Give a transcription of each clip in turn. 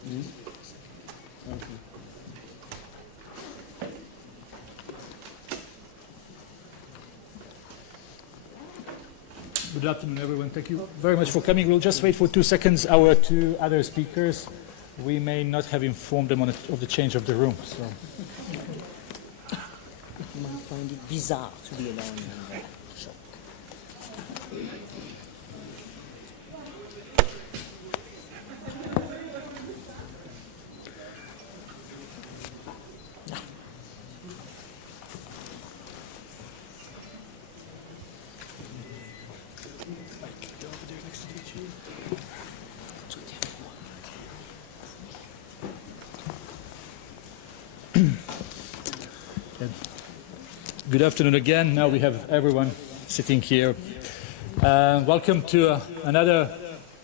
Okay. Good afternoon, everyone. Thank you very much for coming. We'll just wait for 2 seconds. Our two other speakers, we may not have informed them of the change of the room. So. You might find it bizarre to be alone in the shop. Good afternoon again. Now we have everyone sitting here. Welcome to another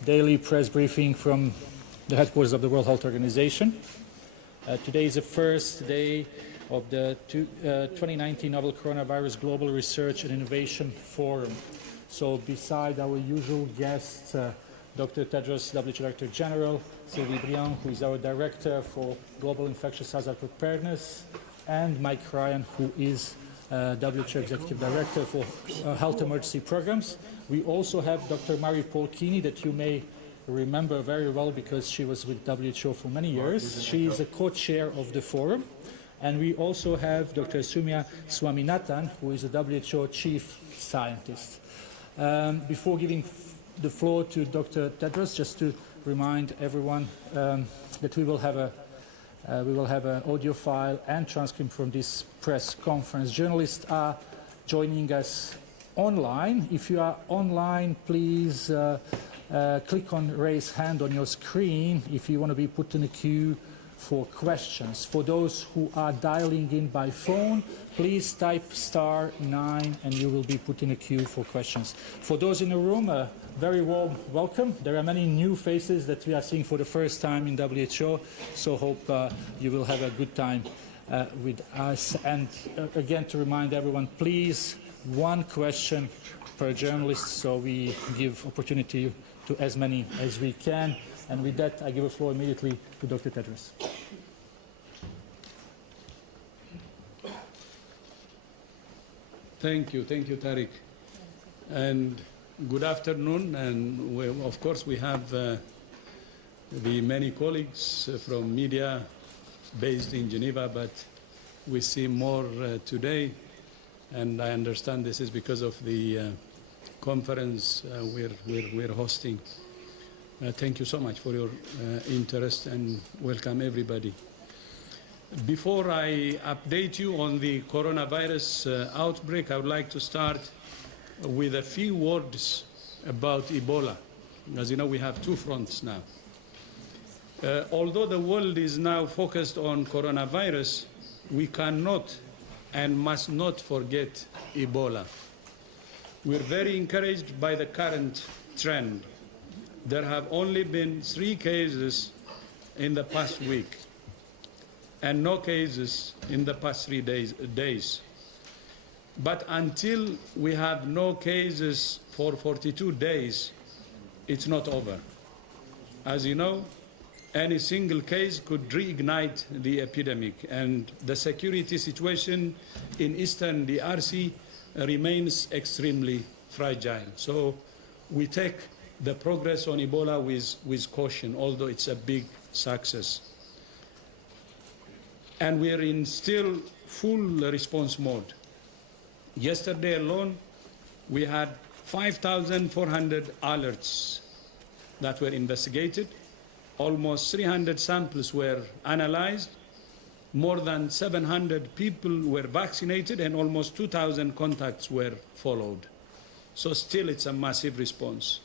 daily press briefing from the headquarters of the World Health Organization. Today is the first day of the 2019 Novel Coronavirus Global Research and Innovation Forum. So beside our usual guests, Dr. Tedros, WHO Director General, Sylvie Briand, who is our Director for Global Infectious Hazard Preparedness, and Mike Ryan, who is WHO Executive Director for Health Emergency Programs. We also have Dr. Mari Polkini, that you may remember very well because she was with WHO for many years. She is a co-chair of the forum. And we also have Dr. Soumya Swaminathan, who is a WHO Chief Scientist. Before giving the floor to Dr. Tedros, just to remind everyone that we will have an audio file and transcript from this press conference. Journalists are joining us online. If you are online, please click on raise hand on your screen if you want to be put in a queue for questions. For those who are dialing in by phone, please type *9 and you will be put in a queue for questions. For those in the room, a very warm welcome. There are many new faces that we are seeing for the first time in WHO, so hope you will have a good time with us. And again, to remind everyone, please, one question per journalist, so we give opportunity to as many as we can. And with that, I give the floor immediately to Dr. Tedros. Thank you, Tariq. And good afternoon. And of course, we have the many colleagues from media based in Geneva, but we see more today. And I understand this is because of the conference we're hosting. Thank you so much for your interest and welcome everybody. Before I update you on the coronavirus outbreak, I would like to start with a few words about Ebola. As you know, we have two fronts now. Although the world is now focused on coronavirus, we cannot and must not forget Ebola. We're very encouraged by the current trend. There have only been 3 cases in the past week and no cases in the past 3 days. But until we have no cases for 42 days, it's not over. As you know, any single case could reignite the epidemic, and the security situation in Eastern DRC remains extremely fragile. So we take the progress on Ebola with caution, although it's a big success. And we are in still full response mode. Yesterday alone, we had 5,400 alerts that were investigated. Almost 300 samples were analyzed. More than 700 people were vaccinated, and almost 2,000 contacts were followed. So still, it's a massive response.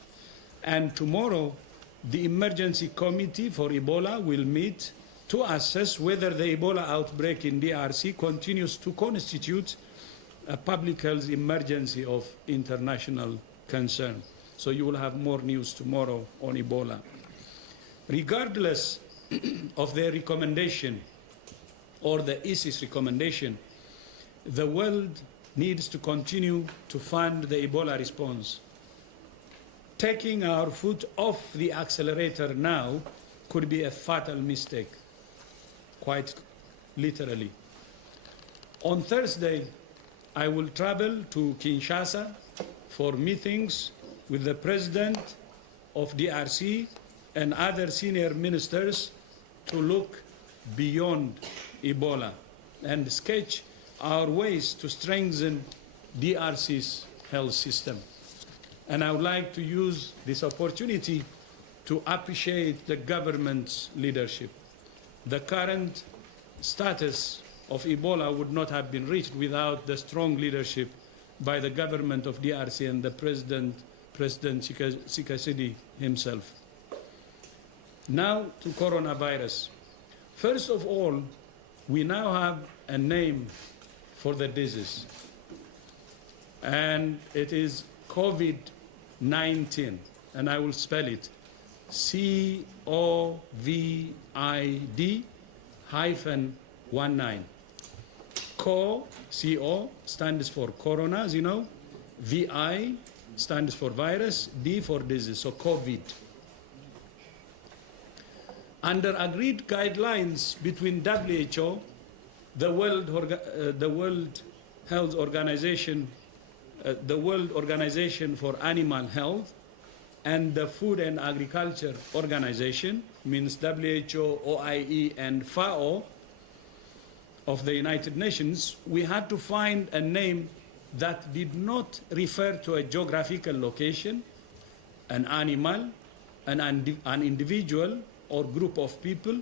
And tomorrow, the Emergency Committee for Ebola will meet to assess whether the Ebola outbreak in DRC continues to constitute a public health emergency of international concern. So you will have more news tomorrow on Ebola. Regardless of their recommendation or the ISIS recommendation, the world needs to continue to fund the Ebola response. Taking our foot off the accelerator now could be a fatal mistake, quite literally. On Thursday, I will travel to Kinshasa for meetings with the President of DRC and other senior ministers to look beyond Ebola and sketch our ways to strengthen DRC's health system. And I would like to use this opportunity to appreciate the government's leadership. The current status of Ebola would not have been reached without the strong leadership by the government of DRC and the President Tshisekedi himself. Now to coronavirus. First of all, we now have a name for the disease, and it is COVID-19, and I will spell it COVID-19. CO stands for corona, as you know. VI stands for virus, D for disease, so COVID. Under agreed guidelines between WHO, the World Health Organization, the World Organization for Animal Health, and the Food and Agriculture Organization, means WHO, OIE, and FAO of the United Nations, we had to find a name that did not refer to a geographical location, an animal, an individual or group of people,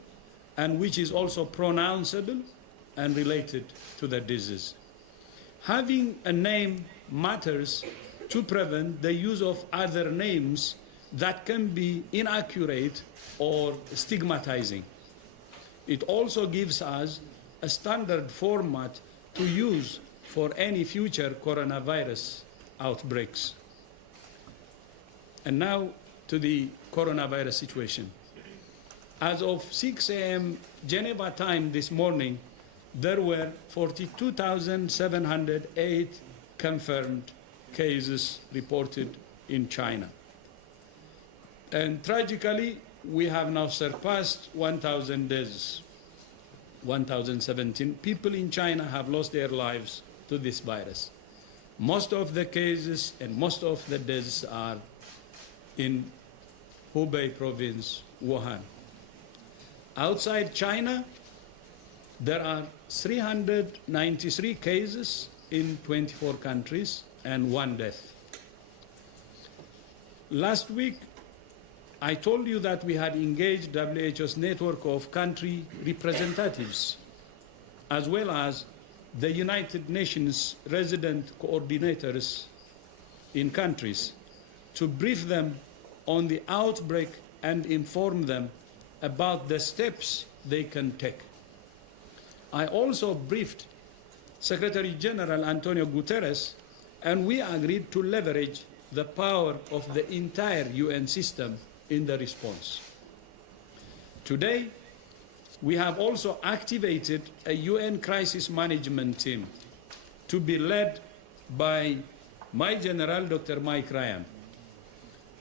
and which is also pronounceable and related to the disease. Having a name matters to prevent the use of other names that can be inaccurate or stigmatizing. It also gives us a standard format to use for any future coronavirus outbreaks. And now to the coronavirus situation. As of 6 a.m. Geneva time this morning, there were 42,708 confirmed cases reported in China. And tragically, we have now surpassed 1,000 deaths. 1,017 people in China have lost their lives to this virus. Most of the cases and most of the deaths are in Hubei province, Wuhan. Outside China, there are 393 cases in 24 countries and 1 death. Last week, I told you that we had engaged WHO's network of country representatives, as well as the United Nations resident coordinators in countries, to brief them on the outbreak and inform them about the steps they can take. I also briefed Secretary General Antonio Guterres, and we agreed to leverage the power of the entire UN system in the response. Today, we have also activated a UN crisis management team to be led by my General, Dr. Mike Ryan.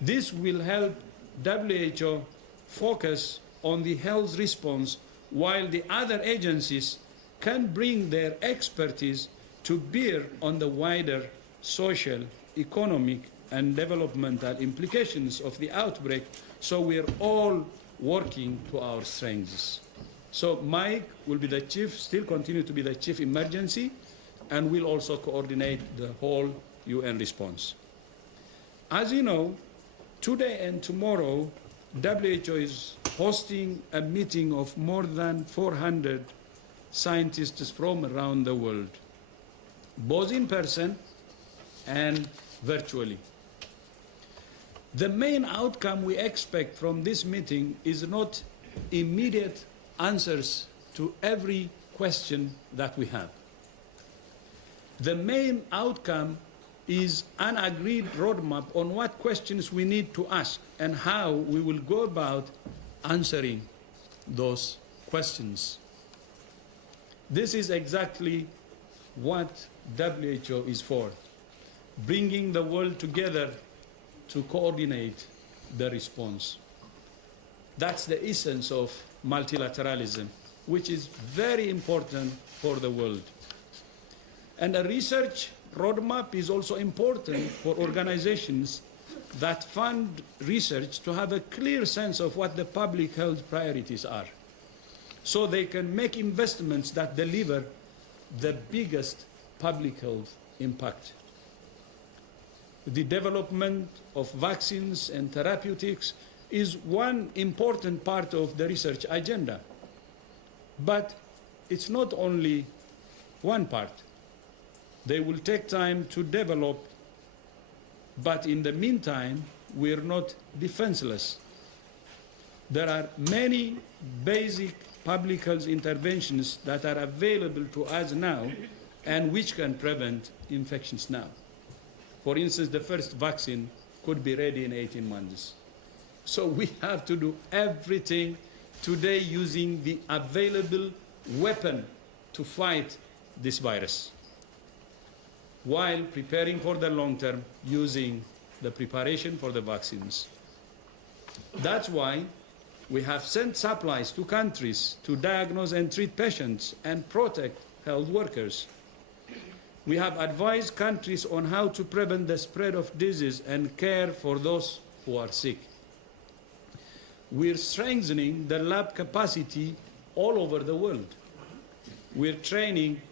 This will help WHO focus on the health response while the other agencies can bring their expertise to bear on the wider social, economic, and developmental implications of the outbreak, so we're all working to our strengths. So Mike will be the chief, still continue to be the chief emergency, and will also coordinate the whole UN response. As you know, today and tomorrow, WHO is hosting a meeting of more than 400 scientists from around the world, both in person and virtually. The main outcome we expect from this meeting is not immediate answers to every question that we have. The main outcome is an agreed roadmap on what questions we need to ask and how we will go about answering those questions. This is exactly what WHO is for, bringing the world together to coordinate the response. That's the essence of multilateralism, which is very important for the world. And a research roadmap is also important for organizations that fund research to have a clear sense of what the public health priorities are, so they can make investments that deliver the biggest public health impact. The development of vaccines and therapeutics is one important part of the research agenda. But it's not only one part. They will take time to develop, but in the meantime, we're not defenseless. There are many basic public health interventions that are available to us now and which can prevent infections now. For instance, the first vaccine could be ready in 18 months. So we have to do everything today using the available weapon to fight this virus, while preparing for the long term using the preparation for the vaccines. That's why we have sent supplies to countries to diagnose and treat patients and protect health workers. We have advised countries on how to prevent the spread of disease and care for those who are sick. We're strengthening the lab capacity all over the world. We're training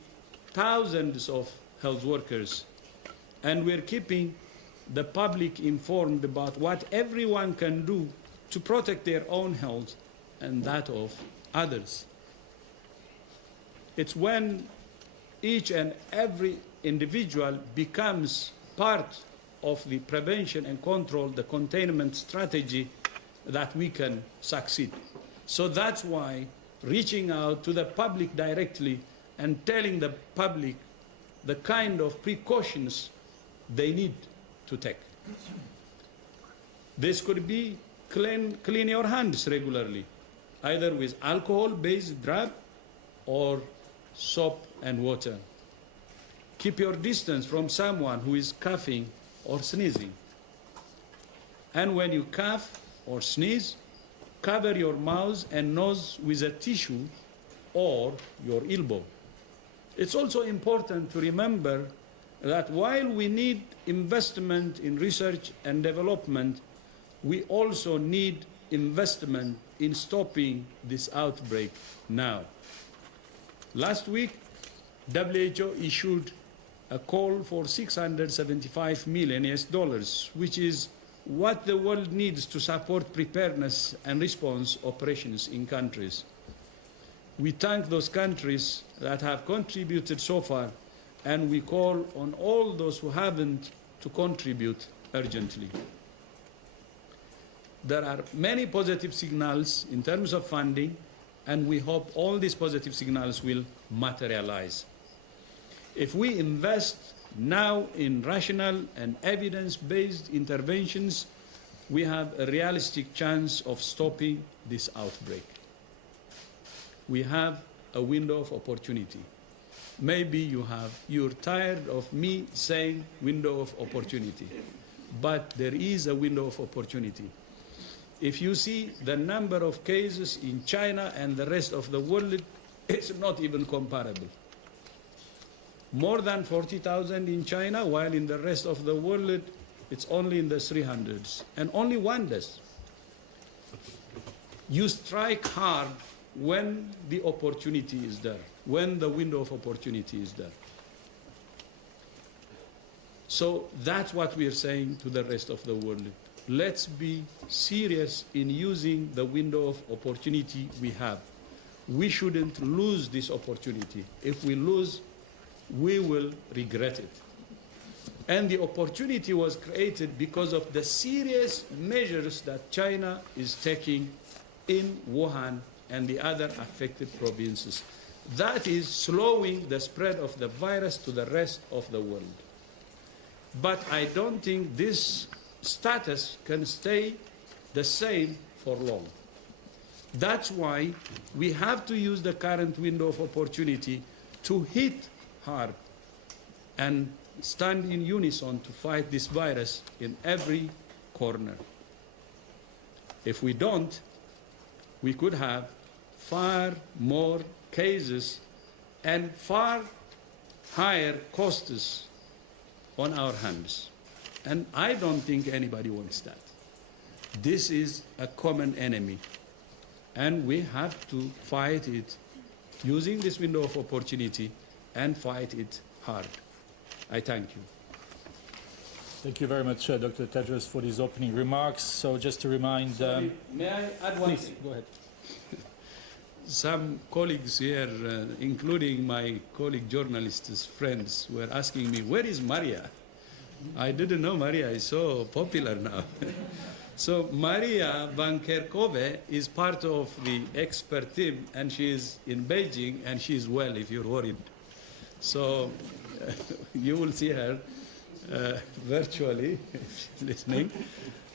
thousands of health workers, and we're keeping the public informed about what everyone can do to protect their own health and that of others. It's when each and every individual becomes part of the prevention and control, the containment strategy, that we can succeed. So that's why reaching out to the public directly and telling the public the kind of precautions they need to take. This could be clean your hands regularly, either with alcohol-based drug or soap and water. Keep your distance from someone who is coughing or sneezing. And when you cough or sneeze, cover your mouth and nose with a tissue or your elbow. It's also important to remember that while we need investment in research and development, we also need investment in stopping this outbreak now. Last week, WHO issued a call for $675 million, which is what the world needs to support preparedness and response operations in countries. We thank those countries that have contributed so far, and we call on all those who haven't to contribute urgently. There are many positive signals in terms of funding, and we hope all these positive signals will materialize. If we invest now in rational and evidence-based interventions, we have a realistic chance of stopping this outbreak. We have a window of opportunity. Maybe you're tired of me saying window of opportunity, but there is a window of opportunity. If you see the number of cases in China and the rest of the world, it's not even comparable. More than 40,000 in China, while in the rest of the world, it's only in the 300s, and only one death. You strike hard when the opportunity is there, when the window of opportunity is there. So that's what we are saying to the rest of the world. Let's be serious in using the window of opportunity we have. We shouldn't lose this opportunity. If we lose, we will regret it. And the opportunity was created because of the serious measures that China is taking in Wuhan and the other affected provinces. That is slowing the spread of the virus to the rest of the world. But I don't think this status can stay the same for long. That's why we have to use the current window of opportunity to hit hard and stand in unison to fight this virus in every corner. If we don't, we could have far more cases and far higher costs on our hands. And I don't think anybody wants that. This is a common enemy, and we have to fight it using this window of opportunity and fight it hard. I thank you. Thank you very much, Dr. Tedros, for these opening remarks. So just to remind... Sorry, may I add one please, thing? go ahead. Some colleagues here, including my colleague journalists, friends, were asking me, where is Maria? I didn't know Maria is so popular now. So Maria Van Kerkhove is part of the expert team, and she is in Beijing, and she is well, if you're worried. So you will see her virtually, if she's listening.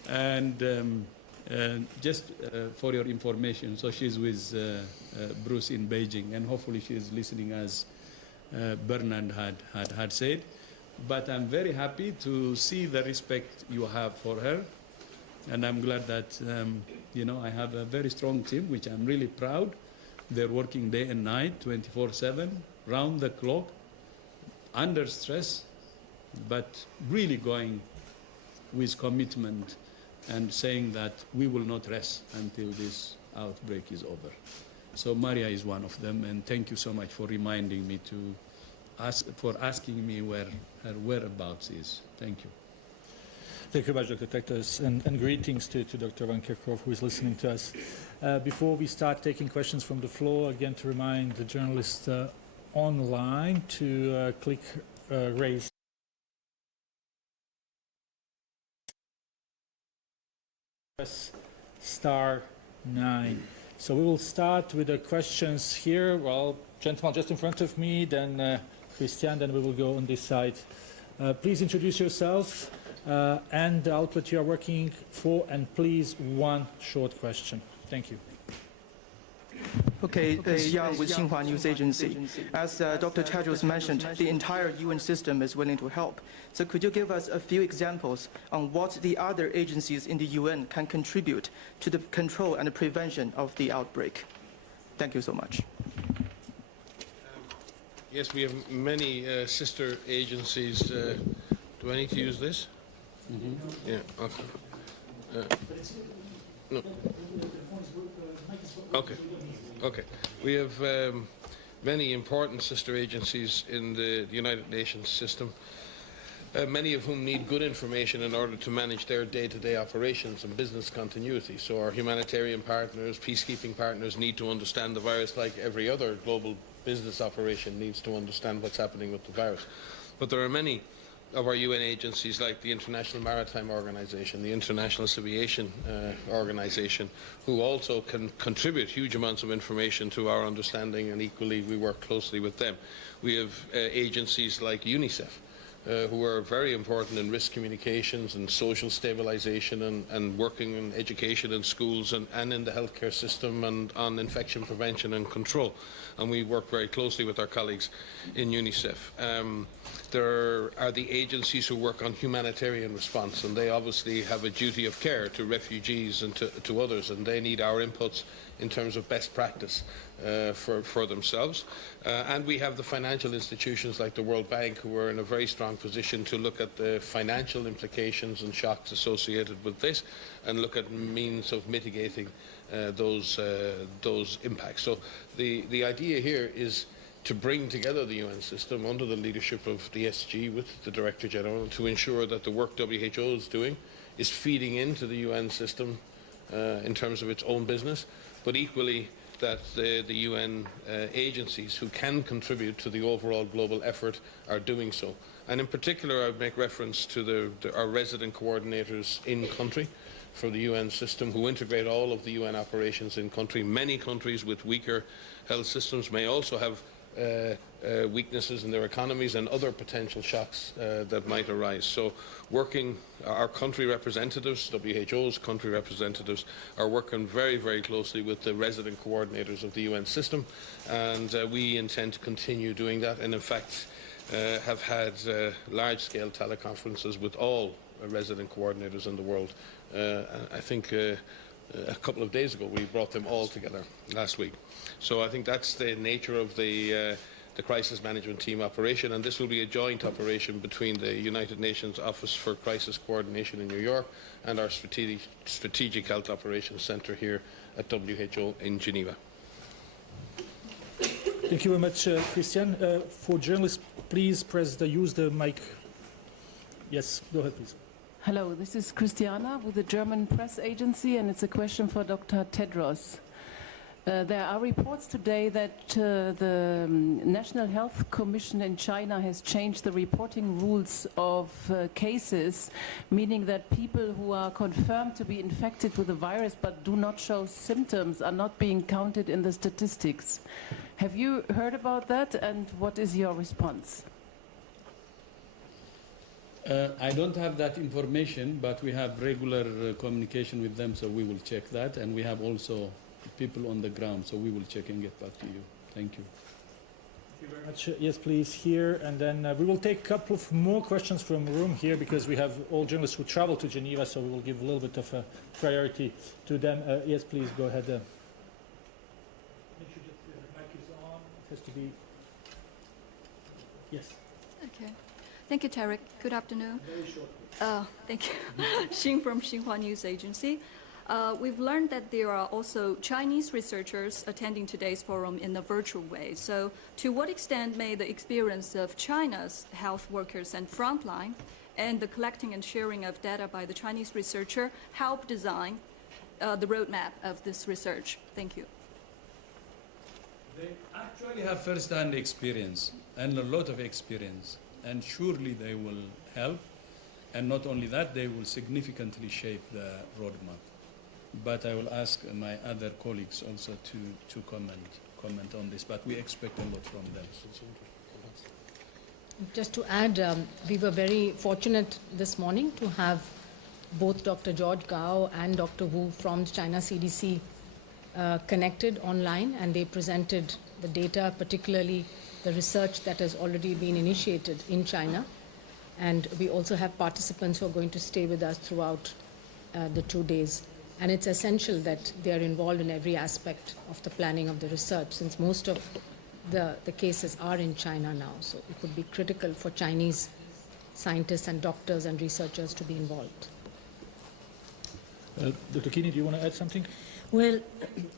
And just for your information, so she's with Bruce in Beijing, and hopefully she is listening, as Bernard had said. But I'm very happy to see the respect you have for her, and I'm glad that I have a very strong team, which I'm really proud. They're working day and night, 24/7, round the clock, under stress, but really going with commitment and saying that we will not rest until this outbreak is over. So Maria is one of them, and thank you so much for reminding me for asking me where her whereabouts is. Thank you. Thank you very much, Dr. Tedros, and greetings to Dr. Van Kerkhove, who is listening to us. Before we start taking questions from the floor, again to remind the journalists online to click raise press *9. So we will start with the questions here. Well, gentleman just in front of me, then Christian, then we will go on this side. Please introduce yourself and the outlet you are working for, and please one short question. Thank you. Okay, this is Yang with Xinhua News Agency. As Dr. Tedros mentioned, the entire UN system is willing to help. So could you give us a few examples on what the other agencies in the UN can contribute to the control and the prevention of the outbreak? Thank you so much. Yes, we have many sister agencies. Do I need to use this? Mm-hmm. Yeah, okay. No. Okay. Okay. We have many important sister agencies in the United Nations system, many of whom need good information in order to manage their day-to-day operations and business continuity. So our humanitarian partners, peacekeeping partners need to understand the virus like every other global business operation needs to understand what's happening with the virus. But there are many of our UN agencies, like the International Maritime Organization, the International Aviation Organization, who also can contribute huge amounts of information to our understanding, and equally we work closely with them. We have agencies like UNICEF, who are very important in risk communications and social stabilization and working in education in schools and in the healthcare system and on infection prevention and control. And we work very closely with our colleagues in UNICEF. There are the agencies who work on humanitarian response, and they obviously have a duty of care to refugees and to others, and they need our inputs in terms of best practice for themselves. And we have the financial institutions like the World Bank, who are in a very strong position to look at the financial implications and shocks associated with this, and look at means of mitigating those impacts. So the idea here is to bring together the UN system under the leadership of the SG with the Director General to ensure that the work WHO is doing is feeding into the UN system in terms of its own business, but equally that the UN agencies who can contribute to the overall global effort are doing so. And in particular, I would make reference to our resident coordinators in country for the UN system, who integrate all of the UN operations in country. Many countries with weaker health systems may also have weaknesses in their economies and other potential shocks that might arise. So our country representatives, WHO's country representatives, are working very, very closely with the resident coordinators of the UN system, and we intend to continue doing that, and in fact have had large-scale teleconferences with all resident coordinators in the world. I think a couple of days ago. We brought them all together last week. So I think that's the nature of the crisis management team operation, and this will be a joint operation between the United Nations Office for Crisis Coordination in New York and our Strategic Health Operations Centre here at WHO in Geneva. Thank you very much, Christian. For journalists, please use the mic. Yes, go ahead, please. Hello, this is Christiana with the German press agency, and it's a question for Dr. Tedros. There are reports today that the National Health Commission in China has changed the reporting rules of cases, meaning that people who are confirmed to be infected with the virus but do not show symptoms are not being counted in the statistics. Have you heard about that, and what is your response? I don't have that information, but we have regular communication with them, so we will check that, and we have also people on the ground, so we will check and get back to you. Thank you. Thank you very much. Yes, please, here, and then we will take a couple of more questions from the room here, because we have all journalists who travel to Geneva, so we will give a little bit of a priority to them. Yes, please, go ahead. Make sure that the mic is on. It has to be... Yes. Okay. Thank you, Tarek. Good afternoon. Very short. Thank you. Xing from Xinhua News Agency. We've learned that there are also Chinese researchers attending today's forum in a virtual way. So to what extent may the experience of China's health workers and frontline and the collecting and sharing of data by the Chinese researcher help design the roadmap of this research? Thank you. They actually have first-hand experience and a lot of experience, and surely they will help. And not only that, they will significantly shape the roadmap. But I will ask my other colleagues also to comment on this, but we expect a lot from them. Just to add, we were very fortunate this morning to have both Dr. George Gao and Dr. Wu from China CDC connected online, and they presented the data, particularly the research that has already been initiated in China. And we also have participants who are going to stay with us throughout the 2 days. And it's essential that they are involved in every aspect of the planning of the research, since most of the cases are in China now. So it would be critical for Chinese scientists and doctors and researchers to be involved. Dr. Kini, do you want to add something? Well,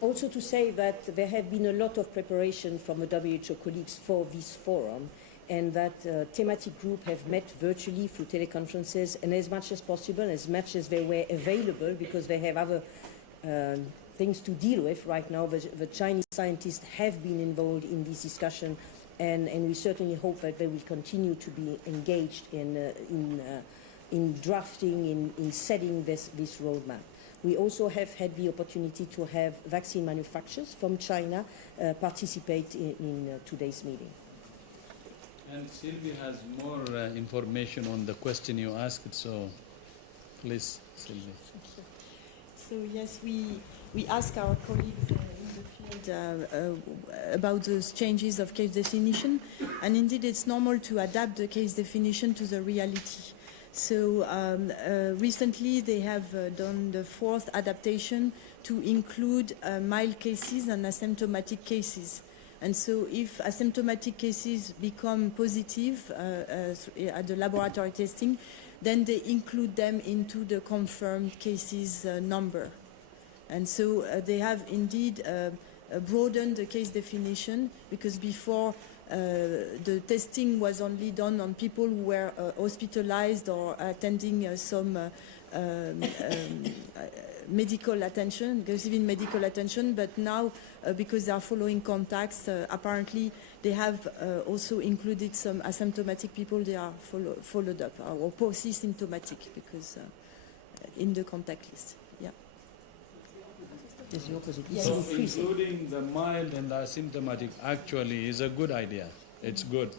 also to say that there have been a lot of preparation from the WHO colleagues for this forum, and that thematic group have met virtually through teleconferences, and as much as possible, as much as they were available, because they have other things to deal with right now. The Chinese scientists have been involved in this discussion, and we certainly hope that they will continue to be engaged in drafting, in setting this roadmap. We also have had the opportunity to have vaccine manufacturers from China participate in today's meeting. And Sylvie has more information on the question you asked, so please, Sylvie. So yes, we ask our colleagues in the field about those changes of case definition, and indeed it's normal to adapt the case definition to the reality. So recently they have done the 4th adaptation to include mild cases and asymptomatic cases. And so if asymptomatic cases become positive at the laboratory testing, then they include them into the confirmed cases number. And so they have indeed broadened the case definition, because before the testing was only done on people who were hospitalized or attending some medical attention, receiving medical attention, but now because they are following contacts, apparently they have also included some asymptomatic people. They are followed up, or post-symptomatic, because in the contact list. Yeah. It's the opposite. Yes. So including the mild and the asymptomatic actually is a good idea. It's good.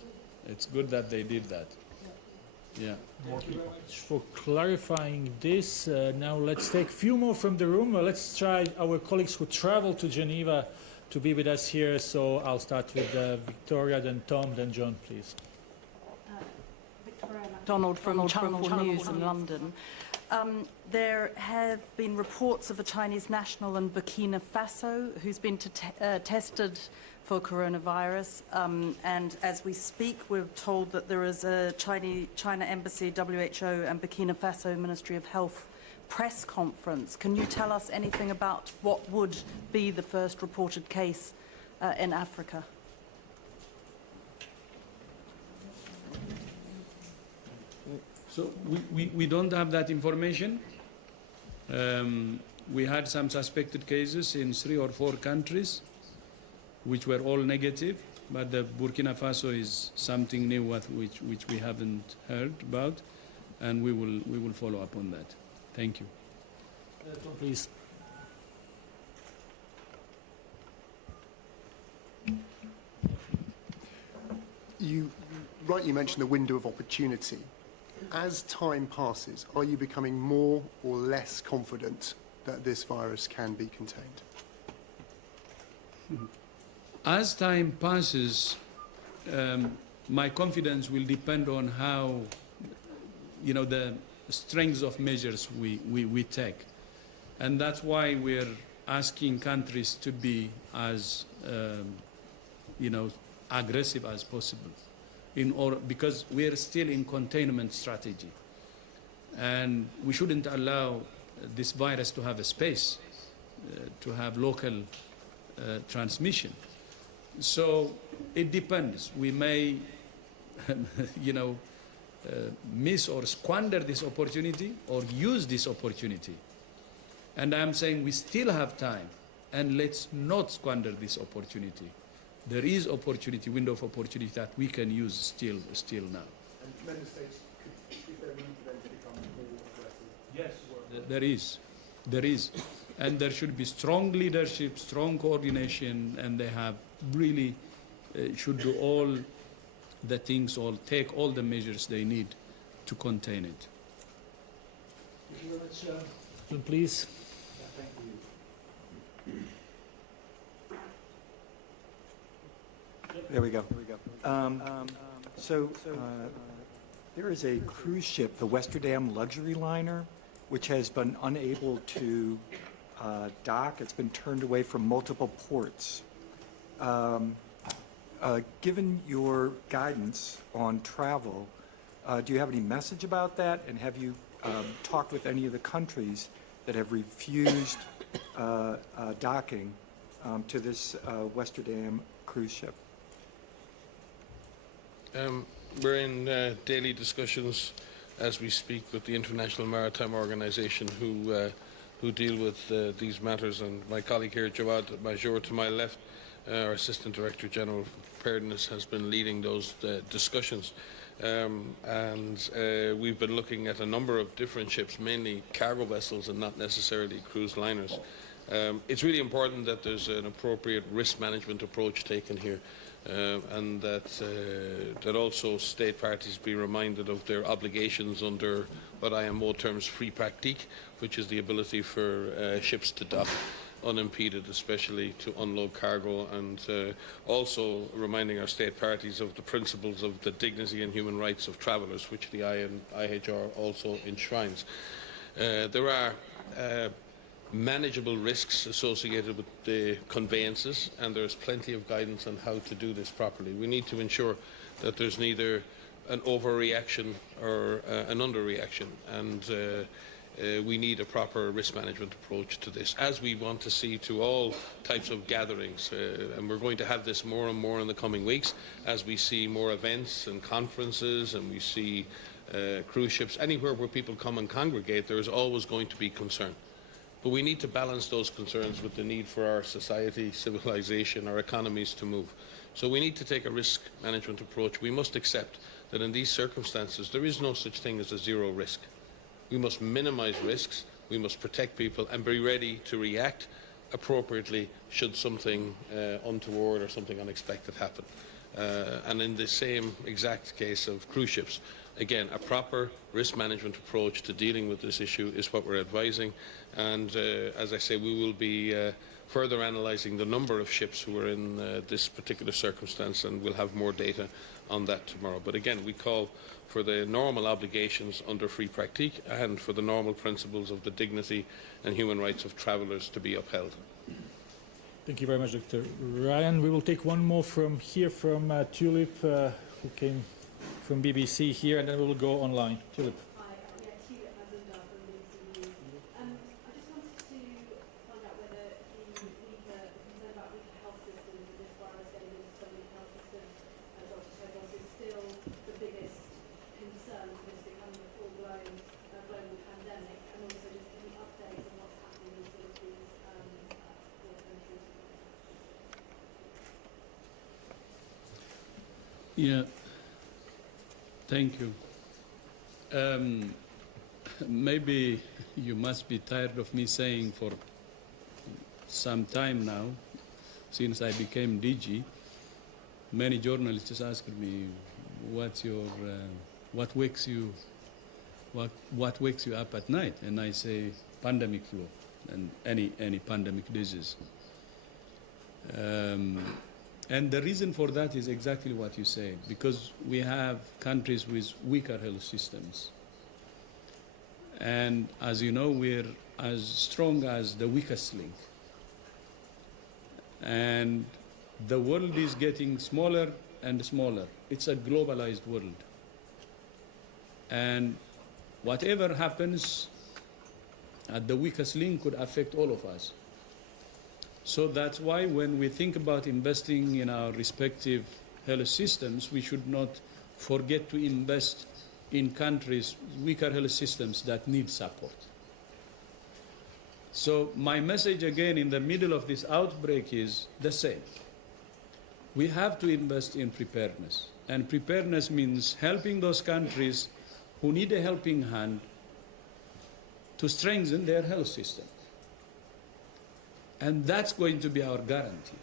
It's good that they did that. Yeah. Thank you very much for clarifying this. Now let's take a few more from the room. Let's try our colleagues who travel to Geneva to be with us here. So I'll start with Victoria, then Tom, then John, please. Victoria MacDonald from Channel 4 News in London. There have been reports of a Chinese national in Burkina Faso who's been tested for coronavirus, and as we speak, we're told that there is a China Embassy, WHO, and Burkina Faso Ministry of Health press conference. Can you tell us anything about what would be the first reported case in Africa? So we don't have that information. We had some suspected cases in 3 or 4 countries, which were all negative, but the Burkina Faso is something new which we haven't heard about, and we will follow up on that. Thank you. Please. You rightly mentioned the window of opportunity. As time passes, are you becoming more or less confident that this virus can be contained? As time passes, my confidence will depend on how, the strengths of measures we take. And that's why we're asking countries to be as, aggressive as possible, because we're still in containment strategy. And we shouldn't allow this virus to have a space, to have local transmission. So it depends. We may, miss or squander this opportunity or use this opportunity. And I'm saying we still have time, and let's not squander this opportunity. There is opportunity, window of opportunity that we can use still now. And member states, is there room for them to become more aggressive? Yes, there is. And there should be strong leadership, strong coordination, and they have really should do all the things or take all the measures they need to contain it. Thank you very much. Please. There we go. There is a cruise ship, the Westerdam Luxury Liner, which has been unable to dock. It's been turned away from multiple ports. Given your guidance on travel, do you have any message about that? And have you talked with any of the countries that have refused docking to this Westerdam cruise ship? We're in daily discussions as we speak with the International Maritime Organization who deal with these matters, and my colleague here, Jawad Major, to my left, our Assistant Director General of Preparedness, has been leading those discussions. We've been looking at a number of different ships, mainly cargo vessels and not necessarily cruise liners. It's really important that there's an appropriate risk management approach taken here, and that also state parties be reminded of their obligations under what IMO terms free pratique, which is the ability for ships to dock unimpeded, especially to unload cargo, and also reminding our state parties of the principles of the dignity and human rights of travellers, which the IHR also enshrines. There are manageable risks associated with the conveyances, and there's plenty of guidance on how to do this properly. We need to ensure that there's neither an overreaction or an underreaction, and we need a proper risk management approach to this, as we want to see to all types of gatherings, and we're going to have this more and more in the coming weeks as we see more events and conferences, and we see cruise ships. Anywhere where people come and congregate, there is always going to be concern. But we need to balance those concerns with the need for our society, civilization, our economies to move. So we need to take a risk management approach. We must accept that in these circumstances there is no such thing as a zero risk. We must minimize risks, we must protect people and be ready to react appropriately should something untoward or something unexpected happen. And in the same exact case of cruise ships, again, a proper risk management approach to dealing with this issue is what we're advising. And as I say, we will be further analysing the number of ships who are in this particular circumstance, and we'll have more data on that tomorrow. But again, we call for the normal obligations under free pratique and for the normal principles of the dignity and human rights of travellers to be upheld. Thank you very much, Dr. Ryan. We will take one more from here, from Tulip, who came from BBC here, and then we will go online. Tulip. Yeah, thank you. Maybe you must be tired of me saying for some time now, since I became DG, many journalists ask me, what's your, what wakes you up at night? And I say, pandemic flu and any pandemic disease. And the reason for that is exactly what you say, because we have countries with weaker health systems. And as you know, we're as strong as the weakest link. And the world is getting smaller and smaller. It's a globalized world. And whatever happens at the weakest link could affect all of us. So that's why when we think about investing in our respective health systems, we should not forget to invest in countries' weaker health systems that need support. So my message again in the middle of this outbreak is the same. We have to invest in preparedness. And preparedness means helping those countries who need a helping hand to strengthen their health system. And that's going to be our guarantee.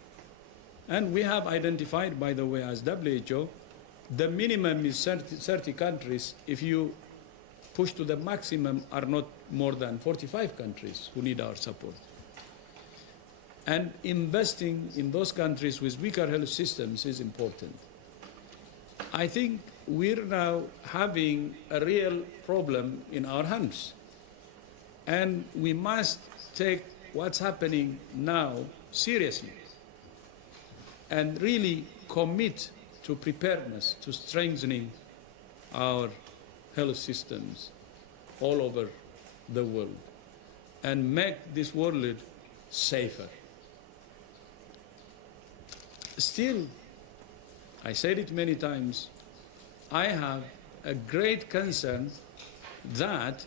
And we have identified, by the way, as WHO, the minimum is 30 countries. If you push to the maximum, are not more than 45 countries who need our support. And investing in those countries with weaker health systems is important. I think we're now having a real problem in our hands. And we must take what's happening now seriously and really commit to preparedness, to strengthening our health systems all over the world and make this world safer. Still, I said it many times, I have a great concern that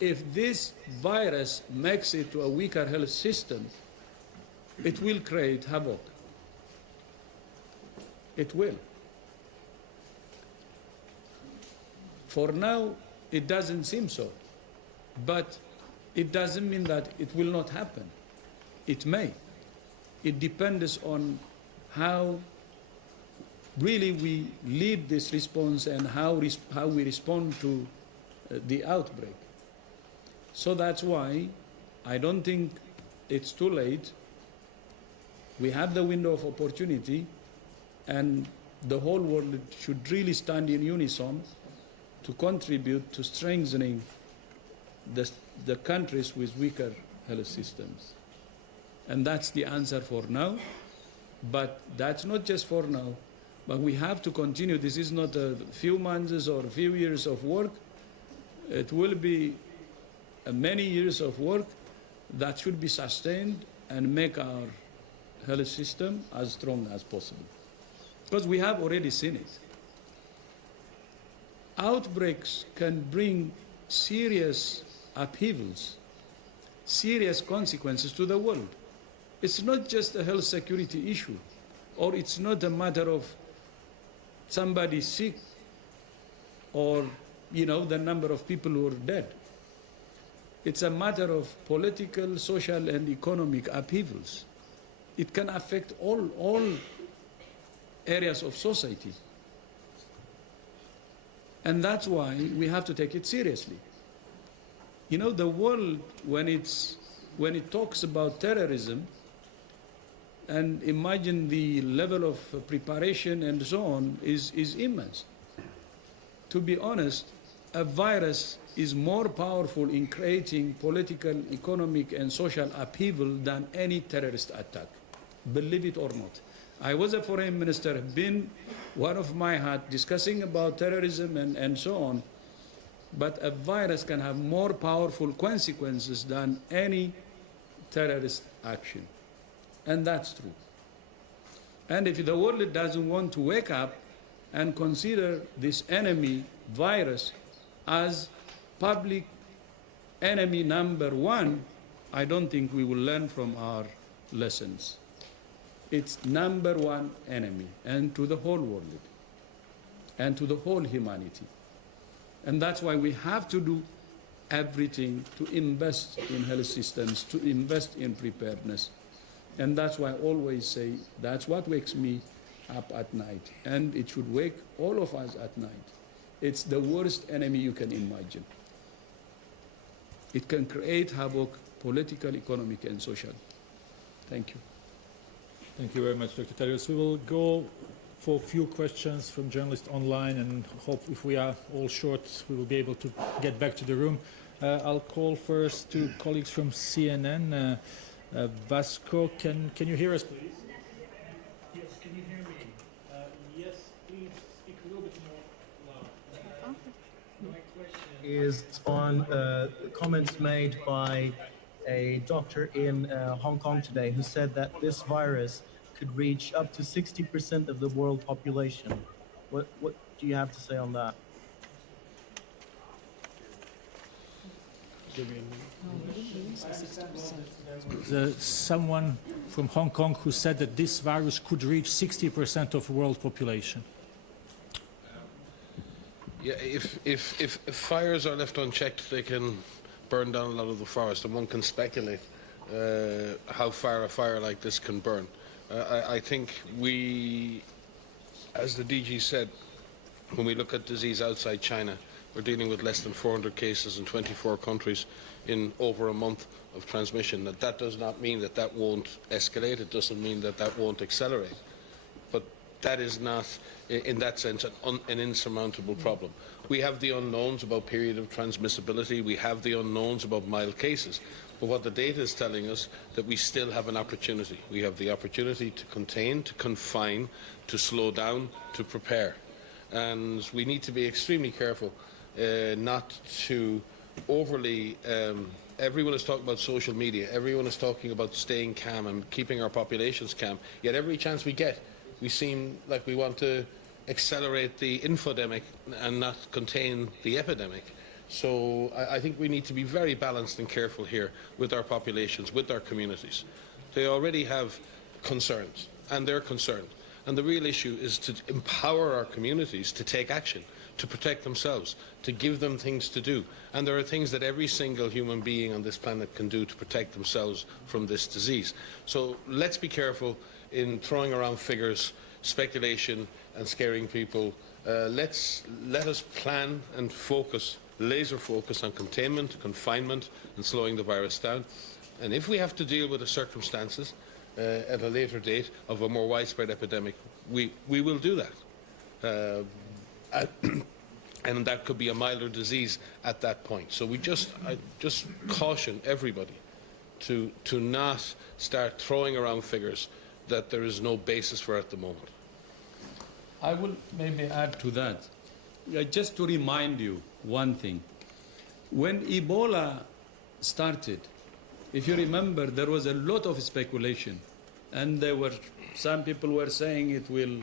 if this virus makes it to a weaker health system, it will create havoc. It will. For now, it doesn't seem so. But it doesn't mean that it will not happen. It may. It depends on how really we lead this response and how we respond to the outbreak. So that's why I don't think it's too late. We have the window of opportunity, and the whole world should really stand in unison to contribute to strengthening the countries with weaker health systems. And that's the answer for now. But that's not just for now, but we have to continue. This is not a few months or a few years of work. It will be many years of work that should be sustained and make our health system as strong as possible. Because we have already seen it. Outbreaks can bring serious upheavals, serious consequences to the world. It's not just a health security issue, or it's not a matter of somebody sick or, the number of people who are dead. It's a matter of political, social, and economic upheavals. It can affect all areas of society. And that's why we have to take it seriously. The world, when it talks about terrorism, And imagine the level of preparation and so on is immense. To be honest, a virus is more powerful in creating political, economic, and social upheaval than any terrorist attack, believe it or not. I was a foreign minister, have been one of my hat discussing about terrorism and so on, but a virus can have more powerful consequences than any terrorist action. And that's true. And if the world doesn't want to wake up and consider this enemy virus as public enemy number one, I don't think we will learn from our lessons. It's number one enemy, and to the whole world, and to the whole humanity. And that's why we have to do everything to invest in health systems, to invest in preparedness. And that's why I always say that's what wakes me up at night. And it should wake all of us at night. It's the worst enemy you can imagine. It can create havoc, political, economic, and social. Thank you. Thank you very much, Dr. Tedros. We will go for a few questions from journalists online, and hope if we are all short, we will be able to get back to the room. I'll call first to colleagues from CNN. Vasco, can you hear us, please? Yes, can you hear me? Yes, please speak a little bit more loud. My question is on comments made by a doctor in Hong Kong today who said that this virus could reach up to 60% of the world population. What do you have to say on that? Someone from Hong Kong who said that this virus could reach 60% of world population. Yeah, if fires are left unchecked, they can burn down a lot of the forest, and one can speculate how far a fire like this can burn. I think we, as the DG said, when we look at disease outside China, we're dealing with less than 400 cases in 24 countries in over a month of transmission. That does not mean that that won't escalate. It doesn't mean that that won't accelerate. But that is not, in that sense, an insurmountable problem. We have the unknowns about period of transmissibility. We have the unknowns about mild cases. But what the data is telling us, that we still have an opportunity. We have the opportunity to contain, to confine, to slow down, to prepare. And we need to be extremely careful not to overly... everyone is talking about social media. Everyone is talking about staying calm and keeping our populations calm. Yet every chance we get, we seem like we want to accelerate the infodemic and not contain the epidemic. So I think we need to be very balanced and careful here with our populations, with our communities. They already have concerns, and they're concerned. And the real issue is to empower our communities to take action, to protect themselves, to give them things to do. And there are things that every single human being on this planet can do to protect themselves from this disease. So let's be careful in throwing around figures, speculation, and scaring people. Let us plan and focus, laser focus on containment, confinement, and slowing the virus down. And if we have to deal with the circumstances at a later date of a more widespread epidemic, we will do that. And that could be a milder disease at that point. So I just caution everybody to not start throwing around figures that there is no basis for at the moment. I will maybe add to that. Just to remind you one thing. When Ebola started, if you remember, there was a lot of speculation. And some people were saying it will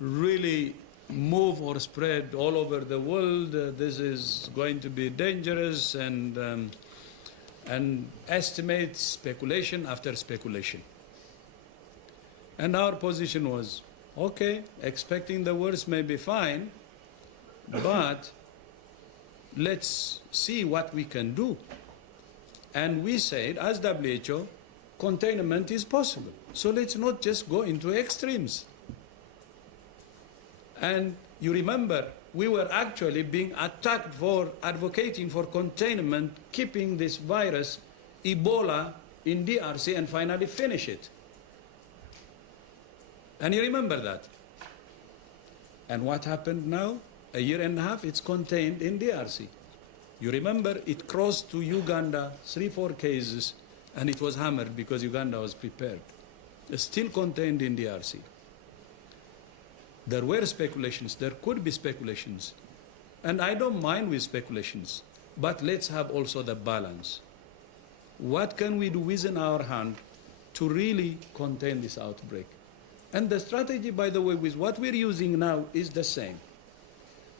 really move or spread all over the world. This is going to be dangerous, and estimate speculation after speculation. And our position was, okay, expecting the worst may be fine, but let's see what we can do. And we said, as WHO, containment is possible. So let's not just go into extremes. And you remember, we were actually being attacked for advocating for containment, keeping this virus, Ebola, in DRC, and finally finish it. And you remember that. And what happened now? A year and a half, it's contained in DRC. You remember it crossed to Uganda, 3-4 cases, and it was hammered because Uganda was prepared. It's still contained in DRC. There were speculations, there could be speculations. And I don't mind with speculations, but let's have also the balance. What can we do within our hand to really contain this outbreak? And the strategy, by the way, with what we're using now is the same.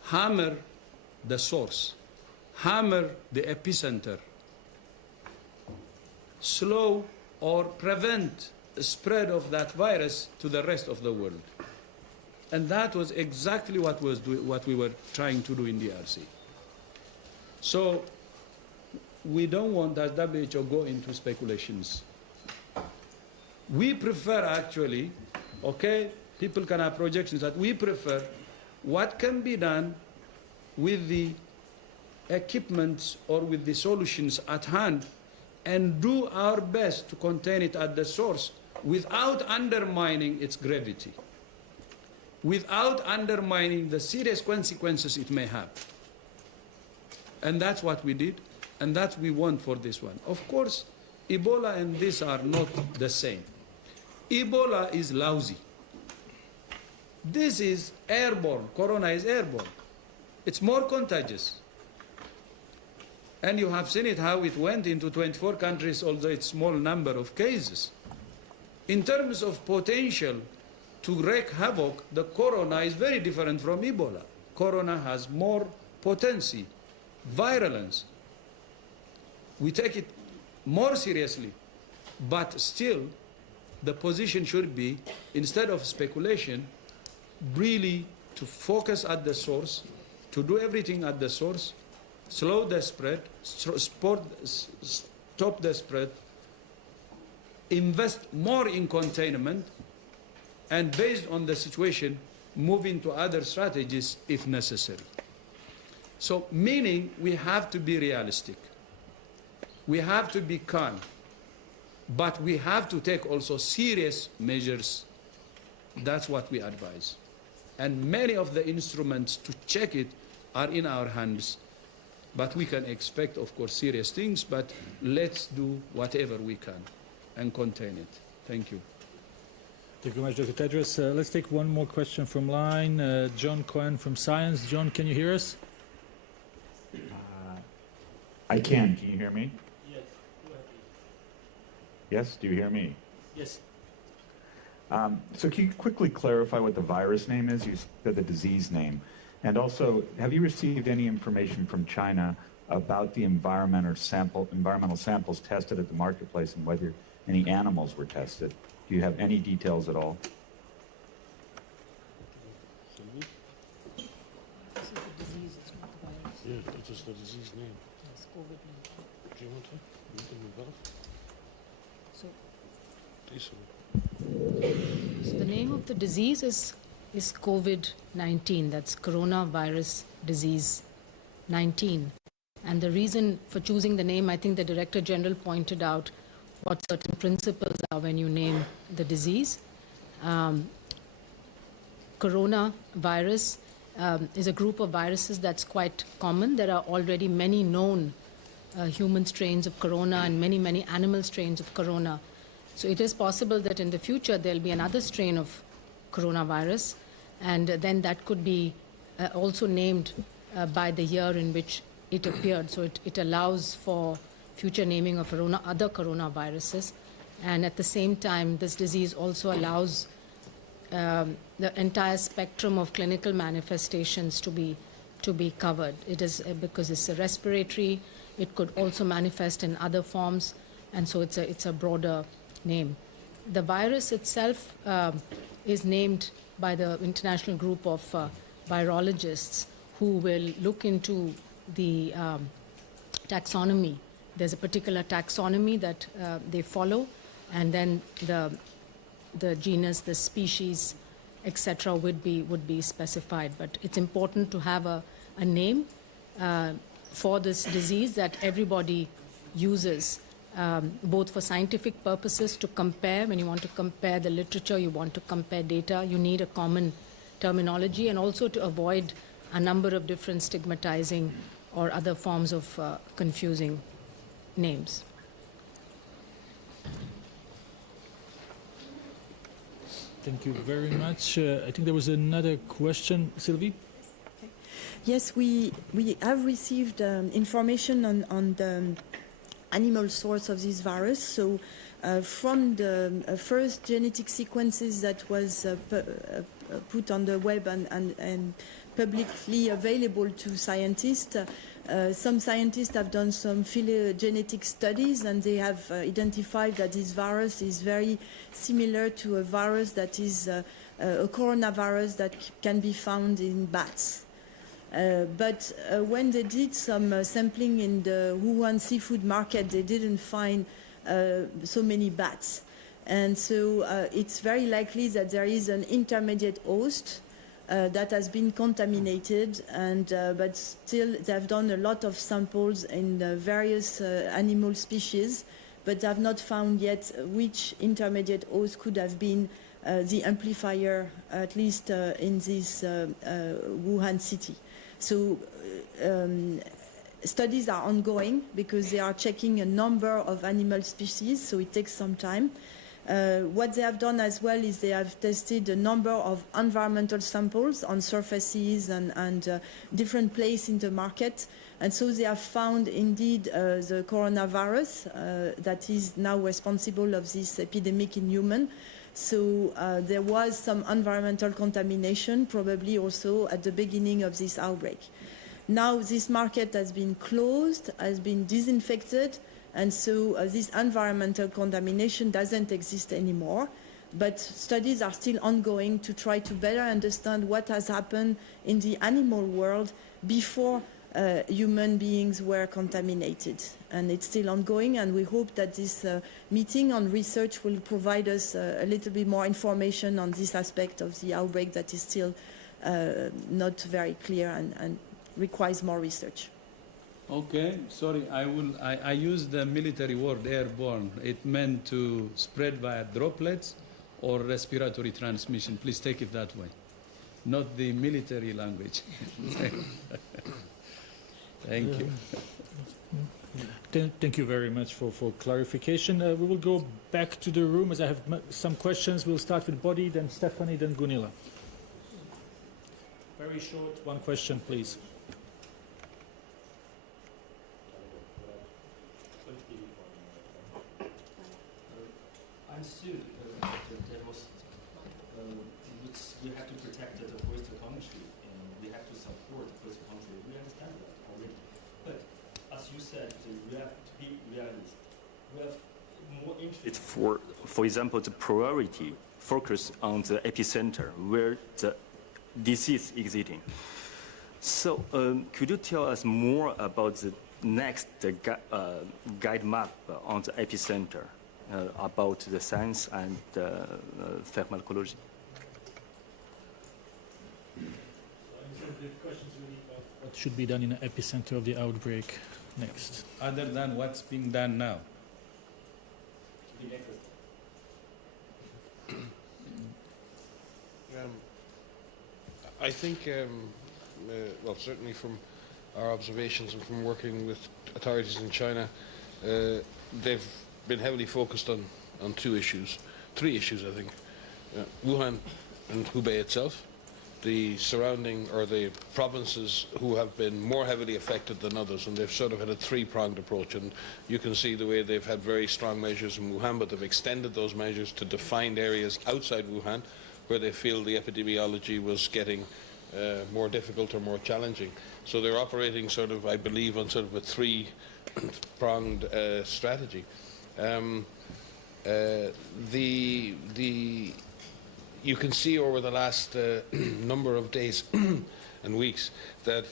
Hammer the source, hammer the epicenter, slow or prevent the spread of that virus to the rest of the world. And that was exactly what we were trying to do in DRC. So we don't want, as WHO, go into speculations. We prefer actually, okay, people can have projections, that we prefer what can be done with the equipment or with the solutions at hand and do our best to contain it at the source without undermining its gravity, without undermining the serious consequences it may have. And that's what we did, and that we want for this one. Of course, Ebola and this are not the same. Ebola is lousy. This is airborne. Corona is airborne. It's more contagious. And you have seen it, how it went into 24 countries, although it's small number of cases. In terms of potential to wreak havoc, the corona is very different from Ebola. Corona has more potency, virulence. We take it more seriously, but still the position should be, instead of speculation, really to focus at the source, to do everything at the source, slow the spread, stop the spread, invest more in containment, and based on the situation, move into other strategies if necessary. So, meaning we have to be realistic. We have to be calm. But we have to take also serious measures. That's what we advise. And many of the instruments to check it are in our hands. But we can expect, of course, serious things, but let's do whatever we can and contain it. Thank you. Thank you very much, Dr. Tedros. Let's take one more question from line. John Cohen from Science. John, can you hear us? I can. Can you hear me? Yes. Yes? Do you hear me? Yes. So can you quickly clarify what the virus name is? You said the disease name. And also, have you received any information from China about the environmental samples tested at the marketplace and whether any animals were tested? Do you have any details at all? This is the disease, it's not the virus. Yeah, it is the disease name. It's COVID-19. Do you want to? You can move So, So the name of the disease is COVID-19. That's coronavirus disease 19. And the reason for choosing the name, I think the Director General pointed out what certain principles are when you name the disease. Coronavirus is a group of viruses that's quite common. There are already many known human strains of corona and many, many animal strains of corona. So it is possible that in the future there'll be another strain of coronavirus, and then that could be also named by the year in which it appeared. So it allows for future naming of other coronaviruses. And at the same time, this disease also allows the entire spectrum of clinical manifestations to be covered. It is because it's a respiratory, it could also manifest in other forms, and so it's a broader name. The virus itself is named by the international group of virologists who will look into the taxonomy. There's a particular taxonomy that they follow, and then the genus, the species, etc. would be specified. But it's important to have a name for this disease that everybody uses both for scientific purposes to compare. When you want to compare the literature, you want to compare data, you need a common terminology, and also to avoid a number of different stigmatizing or other forms of confusing names. Thank you very much. I think there was another question. Sylvie? Yes, we have received information on the animal source of this virus. So from the first genetic sequences that was put on the web and publicly available to scientists, some scientists have done some phylogenetic studies, and they have identified that this virus is very similar to a virus that is a coronavirus that can be found in bats. But when they did some sampling in the Wuhan seafood market, they didn't find so many bats. And so it's very likely that there is an intermediate host that has been contaminated, and but still they've done a lot of samples in various animal species, but they have not found yet which intermediate host could have been the amplifier, at least in this Wuhan city. So studies are ongoing because they are checking a number of animal species, so it takes some time. What they have done as well is they have tested a number of environmental samples on surfaces and different places in the market. And so they have found indeed the coronavirus that is now responsible of this epidemic in humans. So there was some environmental contamination, probably also at the beginning of this outbreak. Now this market has been closed, has been disinfected, and so this environmental contamination doesn't exist anymore. But studies are still ongoing to try to better understand what has happened in the animal world before human beings were contaminated. And it's still ongoing, and we hope that this meeting on research will provide us a little bit more information on this aspect of the outbreak that is still not very clear and requires more research. Okay, sorry, I used the military word airborne. It meant to spread via droplets or respiratory transmission. Please take it that way, not the military language. Thank you. Thank you very much for clarification. We will go back to the room as I have some questions. We'll start with Bodhi, then Stephanie, then Gunilla. Very short, one question, please. Understood that was we have to protect the first country and we have to support the first country. We understand that already. But as you said, we have to be realist. We have more interest for example, the priority focus on the epicenter where the disease is existing. So could you tell us more about the next guide map on the epicenter? About the science and pharmacology. The question is really about what should be done in the epicenter of the outbreak next. Other than what's being done now. I think, well, certainly from our observations and from working with authorities in China, they've been heavily focused on three issues, I think. Wuhan and Hubei itself, the surrounding or the provinces who have been more heavily affected than others, and they've sort of had a three-pronged approach. And you can see the way they've had very strong measures in Wuhan, but they've extended those measures to defined areas outside Wuhan where they feel the epidemiology was getting more difficult or more challenging. So they're operating sort of, I believe, on sort of a three-pronged strategy. You can see over the last number of days and weeks that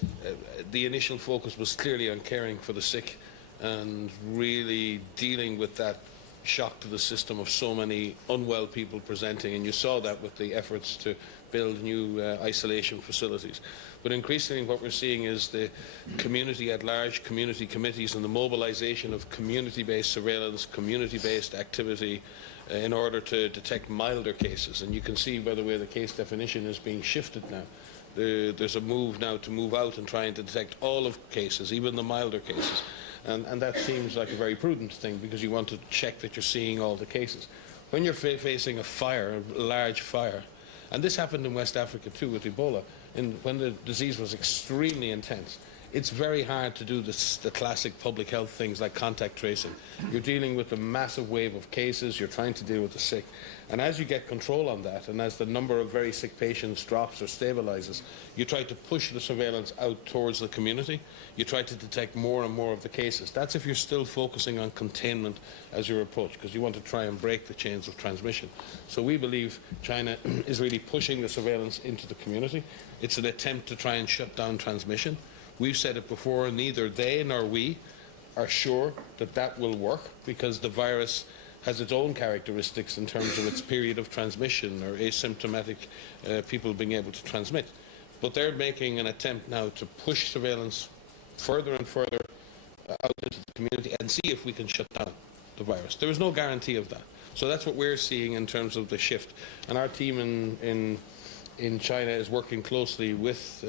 the initial focus was clearly on caring for the sick and really dealing with that shock to the system of so many unwell people presenting, and you saw that with the efforts to build new isolation facilities. But increasingly what we're seeing is the community at large, community committees, and the mobilization of community-based surveillance, community-based activity in order to detect milder cases. And you can see by the way the case definition is being shifted now. There's a move now to move out and try and detect all of cases, even the milder cases. And that seems like a very prudent thing because you want to check that you're seeing all the cases. When you're facing a fire, a large fire, and this happened in West Africa too with Ebola, when the disease was extremely intense, it's very hard to do the classic public health things like contact tracing. You're dealing with a massive wave of cases, you're trying to deal with the sick. And as you get control on that, and as the number of very sick patients drops or stabilizes, you try to push the surveillance out towards the community. You try to detect more and more of the cases. That's if you're still focusing on containment as your approach, because you want to try and break the chains of transmission. So we believe China is really pushing the surveillance into the community. It's an attempt to try and shut down transmission. We've said it before, neither they nor we are sure that that will work because the virus has its own characteristics in terms of its period of transmission or asymptomatic people being able to transmit. But they're making an attempt now to push surveillance further and further out into the community and see if we can shut down the virus. There is no guarantee of that. So that's what we're seeing in terms of the shift. And our team in China is working closely with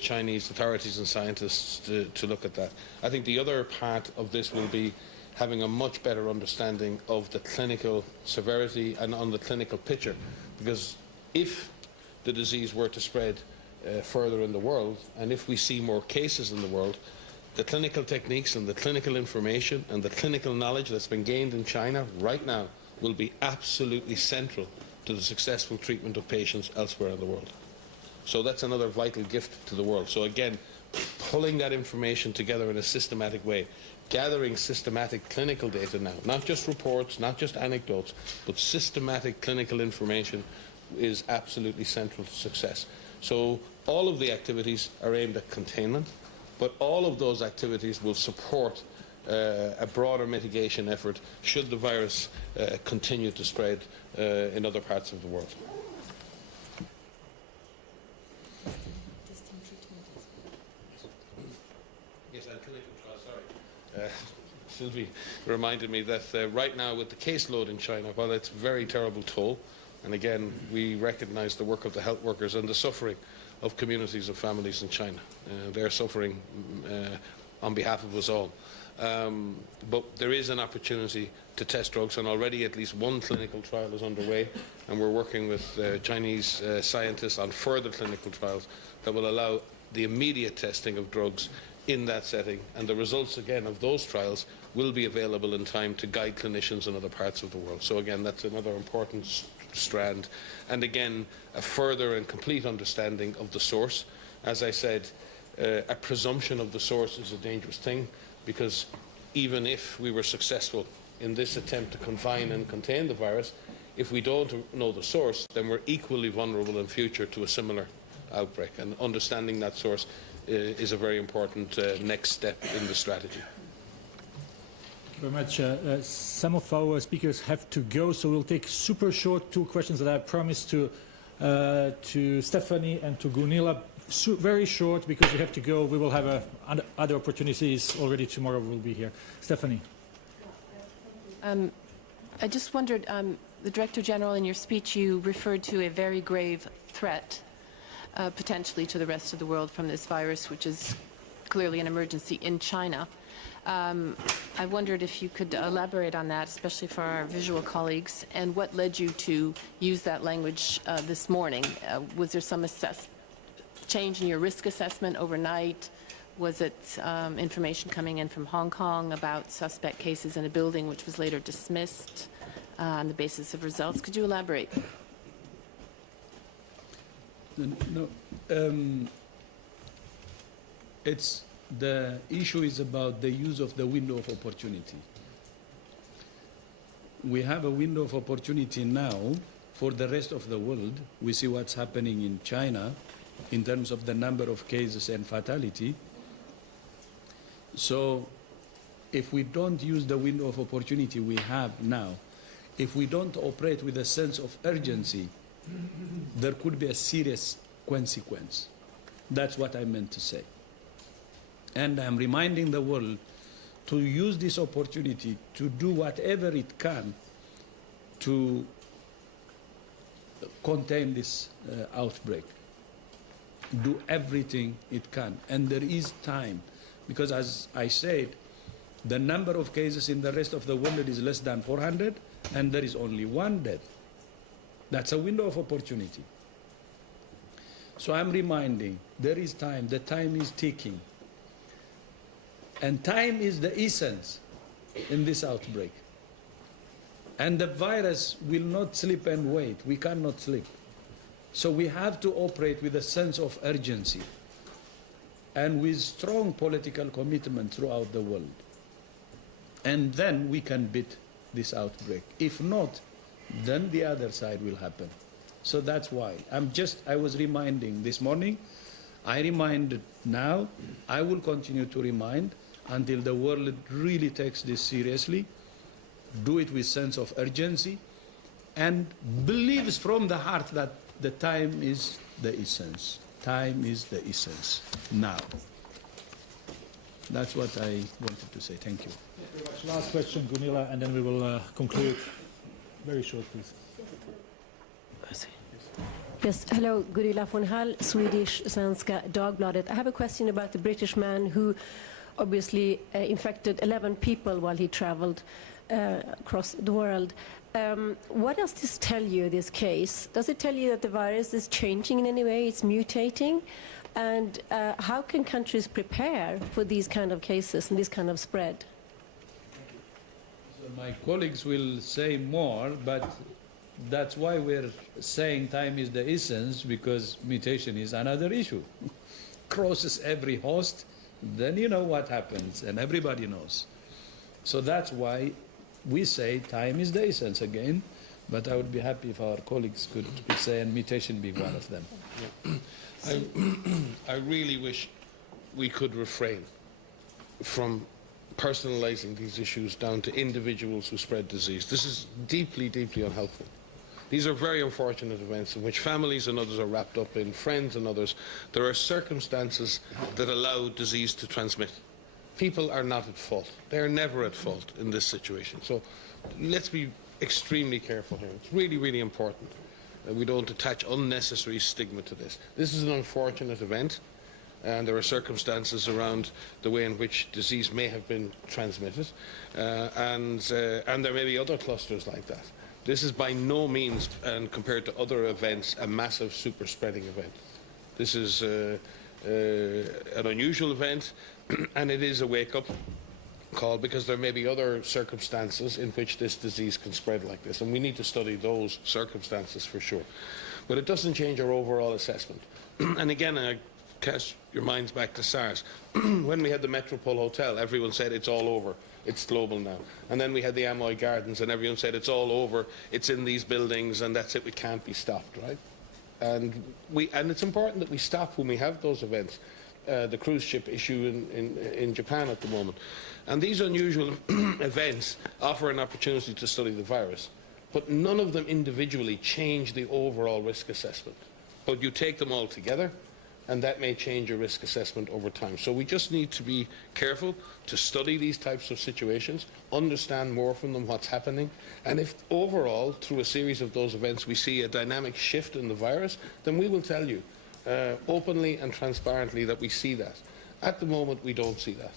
Chinese authorities and scientists to look at that. I think the other part of this will be having a much better understanding of the clinical severity and on the clinical picture, because if the disease were to spread further in the world, and if we see more cases in the world, the clinical techniques and the clinical information and the clinical knowledge that's been gained in China right now will be absolutely central to the successful treatment of patients elsewhere in the world. So that's another vital gift to the world. So again, pulling that information together in a systematic way, gathering systematic clinical data now, not just reports, not just anecdotes, but systematic clinical information is absolutely central to success. So all of the activities are aimed at containment, but all of those activities will support a broader mitigation effort should the virus continue to spread in other parts of the world. Yes, and clinical trials, sorry. Sylvie reminded me that right now with the caseload in China, while it's a very terrible toll, and again, we recognize the work of the health workers and the suffering of communities of families in China. They're suffering on behalf of us all. But there is an opportunity to test drugs, and already at least one clinical trial is underway, and we're working with Chinese scientists on further clinical trials that will allow the immediate testing of drugs in that setting, and the results again of those trials will be available in time to guide clinicians in other parts of the world. So again, that's another important strand, and again a further and complete understanding of the source. As I said, a presumption of the source is a dangerous thing, because even if we were successful in this attempt to confine and contain the virus, if we don't know the source, then we're equally vulnerable in future to a similar outbreak, and understanding that source is a very important next step in the strategy. Thank you very much. Some of our speakers have to go, so we'll take super short 2 questions that I promised to Stephanie and to Gunilla. Very short, because you have to go. We will have other opportunities already tomorrow. We'll be here. Stephanie. I just wondered, the Director General, in your speech, you referred to a very grave threat potentially to the rest of the world from this virus, which is clearly an emergency in China. I wondered if you could elaborate on that, especially for our visual colleagues, and what led you to use that language this morning. Was there some change in your risk assessment overnight? Was it information coming in from Hong Kong about suspect cases in a building which was later dismissed on the basis of results? Could you elaborate? No, the issue is about the use of the window of opportunity. We have a window of opportunity now for the rest of the world. We see what's happening in China in terms of the number of cases and fatality. So if we don't use the window of opportunity we have now, if we don't operate with a sense of urgency, there could be a serious consequence. That's what I meant to say. And I'm reminding the world to use this opportunity to do whatever it can to contain this outbreak. Do everything it can. And there is time, because as I said, the number of cases in the rest of the world is less than 400, and there is only one death. That's a window of opportunity. So I'm reminding, there is time, the time is ticking. And time is the essence in this outbreak. And the virus will not sleep and wait. We cannot sleep. So we have to operate with a sense of urgency and with strong political commitment throughout the world. And then we can beat this outbreak. If not, then the other side will happen. So that's why. I was reminding this morning, I reminded now, I will continue to remind until the world really takes this seriously, do it with sense of urgency, and believes from the heart that the time is the essence. Time is the essence now. That's what I wanted to say. Thank you. Thank you very much. Last question, Gunilla, and then we will conclude. Very short, please. Yes, hello, Gunilla von Hall, Swedish Svenska Dagbladet. I have a question about the British man who obviously infected 11 people while he traveled across the world. What does this tell you, this case? Does it tell you that the virus is changing in any way, it's mutating? And how can countries prepare for these kind of cases and this kind of spread? So my colleagues will say more, but that's why we're saying time is the essence, because mutation is another issue. Crosses every host, then you know what happens, and everybody knows. So that's why we say time is the essence again, but I would be happy if our colleagues could say, and mutation being one of them. I really wish we could refrain from personalizing these issues down to individuals who spread disease. This is deeply, deeply unhelpful. These are very unfortunate events in which families and others are wrapped up in, friends and others. There are circumstances that allow disease to transmit. People are not at fault. They are never at fault in this situation. So let's be extremely careful here. It's really, really important that we don't attach unnecessary stigma to this. This is an unfortunate event, and there are circumstances around the way in which disease may have been transmitted, and there may be other clusters like that. This is by no means, and compared to other events, a massive super spreading event. This is an unusual event, and it is a wake-up call, because there may be other circumstances in which this disease can spread like this, and we need to study those circumstances for sure. But it doesn't change our overall assessment. And again, I cast your minds back to SARS. When we had the Metropole Hotel, everyone said it's all over. It's global now. And then we had the Amoy Gardens, and everyone said it's all over. It's in these buildings, and that's it. We can't be stopped, right? And it's important that we stop when we have those events. The cruise ship issue in Japan at the moment. And these unusual events offer an opportunity to study the virus, but none of them individually change the overall risk assessment. But you take them all together, and that may change your risk assessment over time. So we just need to be careful to study these types of situations, understand more from them what's happening, and if overall, through a series of those events, we see a dynamic shift in the virus, then we will tell you openly and transparently that we see that. At the moment, we don't see that.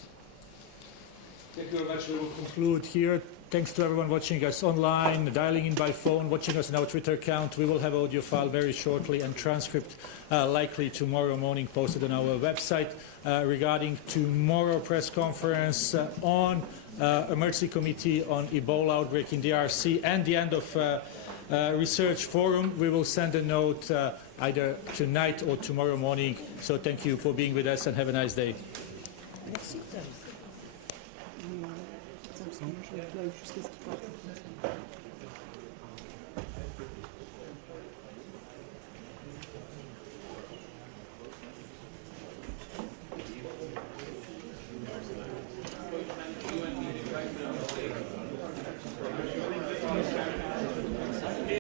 Thank you very much. We will conclude here. Thanks to everyone watching us online, dialing in by phone, watching us on our Twitter account. We will have audio file very shortly and transcript likely tomorrow morning posted on our website regarding tomorrow press conference on emergency committee on Ebola outbreak in DRC and the end of research forum. We will send a note either tonight or tomorrow morning. So thank you for being with us and have a nice day.